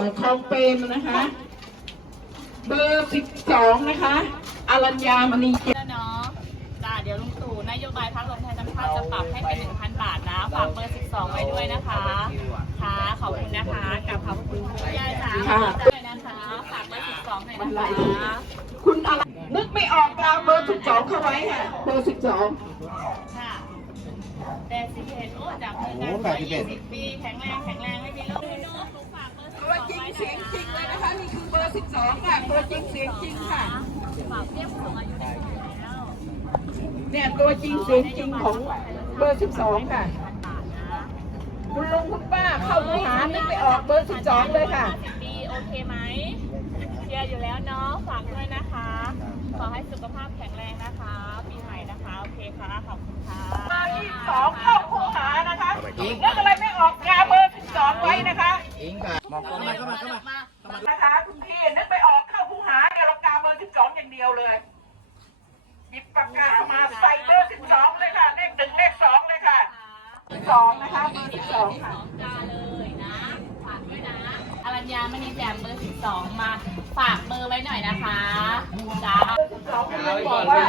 อคลองเปรมนะคะ เบอร์สิบสองนะคะอรัญญามณีเจแล้วเนาะจ้าเดี๋ยวลุงตู่นโยบายพักรวมไทยสร้างชาติจะปรับให้เป็น1,000บาทนะ ฝากเบอร์12ไว้ด้วยนะคะ ค่ะ ขอบคุณนะคะกับขอบคุณคุณยายจ๋าขอบคุณด้วยนะคะ ฝากเบอร์12หน่อยนะคะ คุณอะไรนึกไม่ออกเราเบอร์สิบสองเข้าไว้ค่ะ เบอร์สิบสองค่ะแต่สิเห็นโอ้จากเงินงานร้อยยี่สิบปีแข็งแรงแข็งแรงไม่มีโรค จริงเสียงจริงเลยนะคะนี่คือเบอร์สิบสองค่ะ ตัวจริงเสียงจริงค่ะ ฝากเรียกผู้สูงอายุได้แล้วเนี่ยตัวจริงเสียงจริงของเบอร์สิบสองค่ะ คุณลุงคุณป้าเข้าไปหานึกไม่ออกเบอร์สิบสองเลยค่ะ 50ปีโอเคไหมเชียร์อยู่แล้วเนาะ ฝากด้วยนะคะ ขอให้สุขภาพแข็งแรงนะคะ ปีใหม่นะคะ โอเคค่ะ ขอบคุณค่ะมาที่สองเข้าคู่หานะคะนึกอะไรไม่ออกกาเบอร์สิบสองไว้นะคะ มองกล้องมาเข้ามาเข้ามานะคะคุณพี่นึกไม่ออกเข้าคู่หาเนี่ยเรากาเบอร์สิบสองอย่างเดียวเลยหยิบปากกามาใส่เบอร์สิบสองเลยค่ะเลขหนึ่งเลขสองเลยค่ะสองนะคะเบอร์สิบสองค่ะจาเลยนะฝากด้วยนะอรัญญามณีแจ่มเบอร์ 12 มา ฝากเบอร์ไว้หน่อยนะคะจ้าสองคุณลุงบอกว่า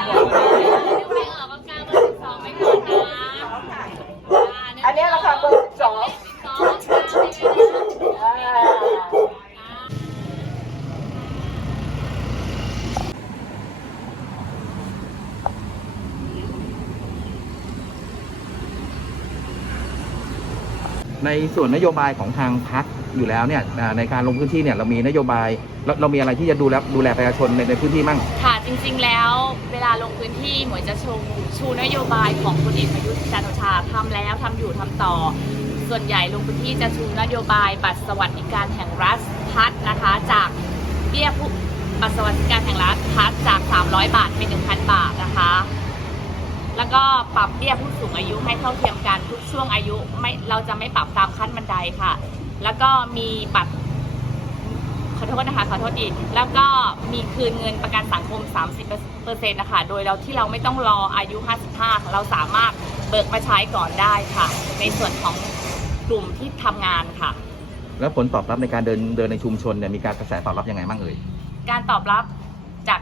ในส่วนนโยบายของทางพักอยู่แล้วเนี่ยในการลงพื้นที่เนี่ยเรามีนโยบายเราเรามีอะไรที่จะดูแลดูแลประชาชนในในพื้นที่มั่งค่ะจริง ๆ แล้วเวลาลงพื้นที่หมวยจะชูชูนโยบายของพลเอกประยุทธ์จันทร์โอชาทำแล้วทำอยู่ทำต่อ ส่วนใหญ่ลงพื้นที่จะชูนโยบายบัตรสวัสดิการแห่งรัฐพัดนะคะจากเบี้ยผู้บัตรสวัสดิการแห่งรัฐพัดจาก 300 บาทเป็น 1,000 บาทนะคะ แล้วก็ปรับเบี้ยผู้สูงอายุให้เท่าเทียมกันทุกช่วงอายุไม่เราจะไม่ปรับตามขั้นบันไดค่ะ แล้วก็มีบัตรขอโทษนะคะขอโทษอีกแล้วก็มีคืนเงินประกันสังคม 30%นะคะโดยเราที่เราไม่ต้องรออายุ 55 เราสามารถเบิกมาใช้ก่อนได้ค่ะ ในส่วนของกลุ่มที่ทำงานค่ะ แล้วผลตอบรับในการเดินเดินในชุมชนเนี่ยมีการกระแสตอบรับยังไงบ้างเอ่ย การตอบรับจาก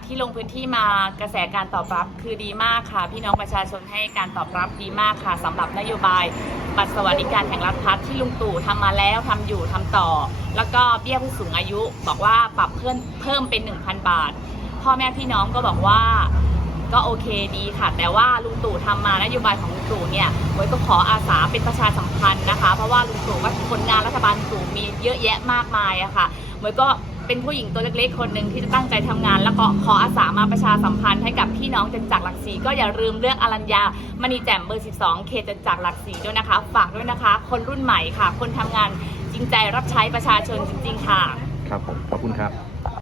ที่ลงพื้นที่มากระแสการตอบรับคือดีมากค่ะ พี่น้องประชาชนให้การตอบรับดีมากค่ะสำหรับนโยบายบัตรสวัสดิการแห่งรัฐพัฒที่ลุงตู่ทำมาแล้วทำอยู่ทำต่อ แล้วก็เบี้ยผู้สูงอายุบอกว่าปรับเพิ่มเพิ่มเป็น 1,000 บาท พ่อแม่พี่น้องก็บอกว่าก็โอเคดีค่ะ แต่ว่าลุงตู่ทำมานโยบายของลุงตู่เนี่ยไว้ก็ขออาสาเป็นประชาสัมพันธ์นะคะ เพราะว่าลุงตู่ก็คนงานรัฐบาลลุงตู่มีเยอะแยะมากมายอะค่ะไว้ก็ เป็นผู้หญิงตัวเล็กๆ คนหนึ่งที่จะตั้งใจทำงาน แล้วก็ขออาสามาประชาสัมพันธ์ให้กับพี่น้องจนจักหลักสีก็อย่าลืมเลือกอรัญญามณีแจ่มเบอร์ 12 เขตจนจักหลักสีด้วยนะคะ ฝากด้วยนะคะ คนรุ่นใหม่ค่ะ คนทำงานจริงใจรับใช้ประชาชนจริง ๆ ค่ะ ครับผมขอบคุณครับ